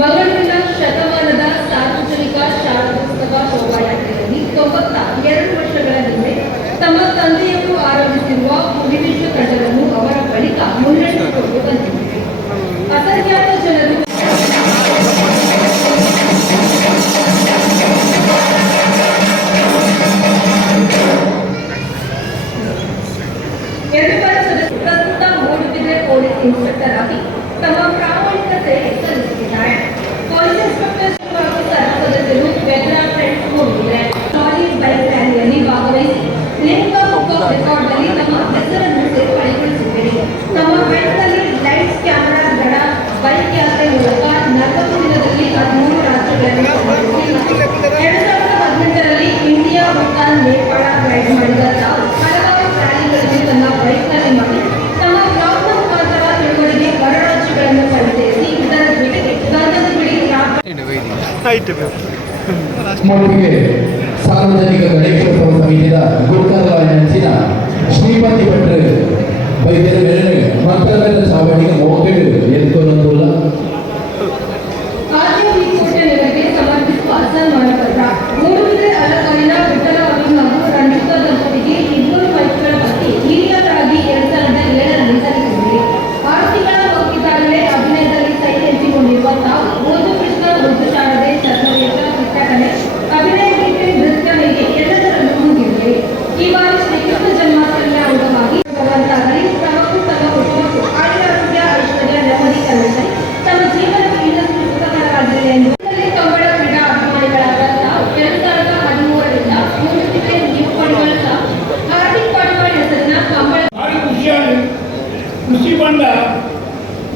ಮಂಗಳೂರಿನ ಶತಮಾನದ ಸಾರ್ವಜನಿಕ ಶಾರದೋತ್ಸವ ಶೋಭಾಯಾತ್ರೆಯಲ್ಲಿ 92 ವರ್ಷಗಳ ಹಿಂದೆ ತಮ್ಮ ತಂದೆಯವರು ಆರಂಭಿಸಿರುವ ಹುಲಿವೇಷ ತಂಡವನ್ನು ಅವರ ಬಳಿಕ ಮುನ್ನಡೆಸಿಕೊಂಡು ಬಂದಿದ್ದಾರೆ. ಅಸಂಖ್ಯಾತ ಜನರು ಪ್ರಸ್ತುತ ಮೂಡುಬಿದ್ರೆ ಪೊಲೀಸ್ ಇನ್ಸ್ಪೆಕ್ಟರ್ ಆಗಿ ತಮ್ಮ ಪ್ರಾಮಾಣಿಕ ಸೇವೆ ಸಲ್ಲಿಸುತ್ತಿದ್ದಾರೆ. ಪೊಲೀಸ್ ಇನ್ಸ್ಪೆಕ್ಟರ್ ಹಾಗೂ ಸದಸ್ಯರು ವೆಗ್ರಾ ಫ್ರೆಂಡ್ಸ್ ಮೂಡುಬಿದ್ರೆ ಕಾಲೇಜ್ ಬೈಕ್ ರ್ಯಾಲಿಯಲ್ಲಿ ಭಾಗವಹಿಸಿ ಲಿಮ್ಕಾ ಬುಕ್ ಆಫ್ ರೆಕಾರ್ಡ್ನಲ್ಲಿ ತಮ್ಮ ಹೆಸರನ್ನು ಸೇರ್ಪಡೆಗೊಳಿಸಿದ್ದಾರೆ. ತಮ್ಮ ಬೆಟ್ಟದಲ್ಲಿ ಲೈಟ್ಸ್, ಕ್ಯಾಮೆರಾ, ದಡ ಬೈಕ್ ಯಾತ್ರೆ ಮೂಲಕ 40 ದಿನದಲ್ಲಿ 13 ರಾಜ್ಯಗಳಲ್ಲಿ 2018ರಲ್ಲಿ ಇಂಡಿಯಾ, ಭೂತಾನ್, ನೇಪಾಳ ರೈಡ್ ಮಾಡಿದ ತಾವು ಹಲವಾರು ರ್ಯಾಲಿಗಳನ್ನು ತನ್ನ ಬೈಕ್ನಲ್ಲಿ ಮಾಡಿ ತಮ್ಮ ಬ್ಲಾಗ್ನ ಮುಖಾಂತರ ತಿಳುವಳಿಕೆ ಹೊರ ರಾಜ್ಯಗಳನ್ನು ಪರಿಚಯಿಸಿ ಇದರ ಜೊತೆಗೆ ಗಂಧದ ಬಿಡಿ ಮೊದಲಿಗೆ ಸಾರ್ವಜನಿಕ ಗಣೇಶೋತ್ಸವ ಸಮಿತಿಯ ಗುರುಕರ್ಲಾಯಂಚಿನ ಶ್ರೀಪತಿ ಭಟ್ರು ವೈದ್ಯರು ಮಕ್ಕಳ ಚಾವಣಿಗೆ ಮೋಕೆಡು ಎದ್ದುಕೊಳ್ಳುವುದಿಲ್ಲ. ಆದಿಕೋಟೆಯವರಿಗೆ ಸಮರ್ಪಿಸುವ ಸನ್ಮಾನಪತ್ರ. ಮೂಡುಬಿದ್ರೆ ಅಲಕಾರಿನ ವಿಠಲ ಹಾಗೂ ರಂಜಿತಾ ದಂಪತಿಗೆ 2 ಬೈಕ್ಗಳ ಪಟ್ಟಿ ಹಿರಿಯರಾಗಿ 2007ರಲ್ಲಿ ಸಲ್ಲಿಸಿದ್ದಾರೆ. 6 ತಿಂಗಳ ಹೋಗಿದ್ದಾಗಲೇ ಅಭಿನಯದಲ್ಲಿ ಸೈ ಹಂಚಿಕೊಂಡಿರುವ ತಾವು ಓದು ಕೃಷ್ಣ, ಓದು ಶಾರದೆ, ಛತ್ರವೇಷ, ಚಿತ್ರಕಲೆ, ಅಭಿನಯ ಗೀತೆ, ನೃತ್ಯ ಹೀಗೆ ಎಲ್ಲದರಲ್ಲೂ ಮುಗಿದಿದ್ದಾರೆ. ಈ ಬಾರಿ ಶ್ರೀಕೃಷ್ಣ ಜನ್ಮಾಷ್ಟಮಿಯ ಅಂಗವಾಗಿ ಭಗವಂತಾಗಲಿ ತಮಗೂ ತಮ್ಮ ಕುಟುಂಬಕ್ಕೂ ಆಯುರಾರೋಗ್ಯ, ಐಶ್ವರ್ಯ, ನೆಮ್ಮದಿ ಕಲಿಸಿ ತಮ್ಮ ಜೀವನಕ್ಕೆ ಇನ್ನಷ್ಟು ಸುಖಕರವಾಗಲಿ ಎಂದು ಕಂಬಳ ಕ್ರೀಡಾ ಅಭಿಮಾನಿಗಳಾದ ತಾವು 2013ರಿಂದ ಮೂಡುಬಿದ್ರೆ ನ್ಯೂ ಪಡಿವಾಳ ಹಾರ್ದಿಕ್ ಪಡಿವಾಳ ಹೆಸರಿನ ಕಂಬಳ ಖುಷಿ ಬಂದ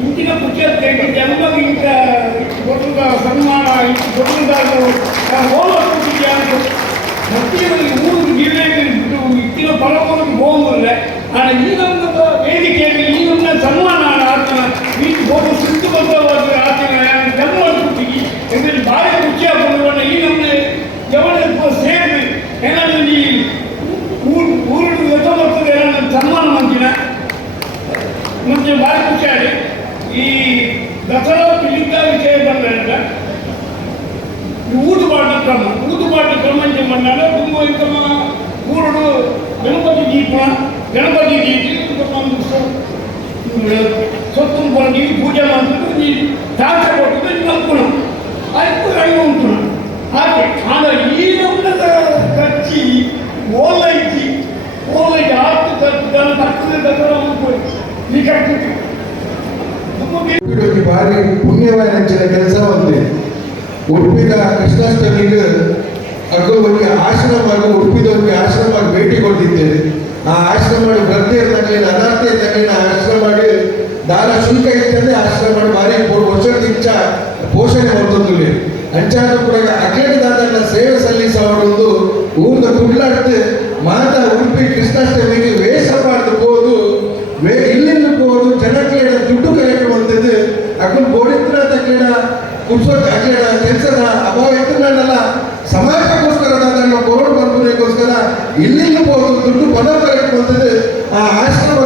ಇಂಚಿನ ಖುಷಿಯ ತೆಗೆ ಜನರಿಗೆ ಇಂಥ ದೊಡ್ಡ ಸನ್ಮಾನ ದೊಡ್ಡ ಹೋಗುತ್ತಿದೆ ಅಂತ ಪ್ರತಿಯೊಂದು ಊರು ಜಿಲ್ಲೆಯಲ್ಲಿ ಇತ್ತಿನ ಪರವಾಗಿ ಹೋಗುವುದಿಲ್ಲ. ஆனால் ಈ ನಮ್ಮ ವೇದಿಕೆಯಲ್ಲಿ ಈ ನಮ್ಮ ಸನ್ಮಾನ ಆತನ ಈ ಹೋಗು ಸುತ್ತುಬದ್ಧವಾದ ಆತನ ಜನ್ಮ ಸುತ್ತಿಗೆ ಎಂದರೆ ಭಾರಿ ಖುಷಿಯಾಗುವುದನ್ನು ಈ ನಮ್ಮ ಜವನ ಸೇರಿ ಏನಾದರೂ ಈ ಊರು ಬರ್ತದೆ ಏನಾದ್ರು ಸನ್ಮಾನ ಮಾಡ್ತೀನ ಮುಂಚೆ ಭಾರಿ ಖುಷಿಯಾಗಿ ಈ ದಸರಾ ಪಿಲಿಂದ ವಿಷಯ ಬಂದ್ರೆ ಊಟುಪಾಟಿ ಕ್ರಮ ಅಂತ ಬಂದಾಗ ತುಂಬ ತಮ್ಮ ಊರಡು ಗಣಪತಿ ದೀಪ ಸೊತ್ತು ಬಂದು ಪೂಜೆ ಮಾಡ್ತಿದ್ದು ನೀ ದಾಸ ಕೊಟ್ಟಿದ್ದು ನಂಬುಣ ಅದಕ್ಕೂ ರಂಗ ಉಂಟು ಹಾಗೆ ಆದರೆ ಈ ನಮ್ಮದ ಕಚ್ಚಿ ಓಲೈತಿ ಆತು ಕಟ್ಟಿದ ತಕ್ಷಣ ದಸರಾ ಈ ಕಟ್ಟಿದ್ದು ಭಾರಿ ಪುಣ್ಯವಾದ ಕೆಲಸ ಒಂದೇ. ಉಡುಪಿದ ಕೃಷ್ಣಾಷ್ಟಮಿಗೆ ಅಗ್ಗವರಿಗೆ ಆಶ್ರಮ ಉಡುಪಿದವರಿಗೆ ಆಶ್ರಮ ಭೇಟಿ ಕೊಟ್ಟಿದ್ದೇವೆ. ಆ ಆಶ್ರಮ ವೃದ್ಧೆಯ ತಗಲಿನ ಅನಾಥೆಯ ತಗಲಿನ ಆಶ್ರಮ ದಾನ ಶುಲ್ಕ ಇರ್ತದೆ. ಆಶ್ರಮ ಭಾರಿ ವರ್ಷದಿಂದ ಪೋಷಣೆ ಮಾಡ್ತಿಲ್ಲ. ಅಂಚಾದ ಕೂಡ ಅಖಿಲದಾದ ಸೇವೆ ಸಲ್ಲಿಸೋದು ಊರ್ದ ಕುಡ್ಲಾಡ್ತು ಮಾತಾ ಉಡುಪಿ ಕೃಷ್ಣಾಷ್ಟಮಿಗೆ ವೇಷ ಮಾಡ್ದು ಹೋದು ಇಲ್ಲಿಂದ ಹೋದು ಜನಕ್ಕೆ ದುಡ್ಡು ಕಲೆಕ್ಟ್ ಮಾಡ್ತದೆ. ಅಕ್ಕನ ಬೋಡಿತ್ರ ತಕ್ಕೇನ ಕುಡ್ಸೋ ಅಕ್ಕೇನ ಕೆಲಸದ ಅಭಾವ ಇತ್ತಲ್ಲ ಸಮಾಜಕ್ಕೋಸ್ಕರ ಕೊರೋನಾ ಬಂಧುಗೋಸ್ಕರ ಇಲ್ಲಿಂದ ಹೋದು ದುಡ್ಡು ಪದ ಕಲೆಕ್ಟ್ ಮಾಡ್ತದೆ. ಆ ಆಶ್ರಮ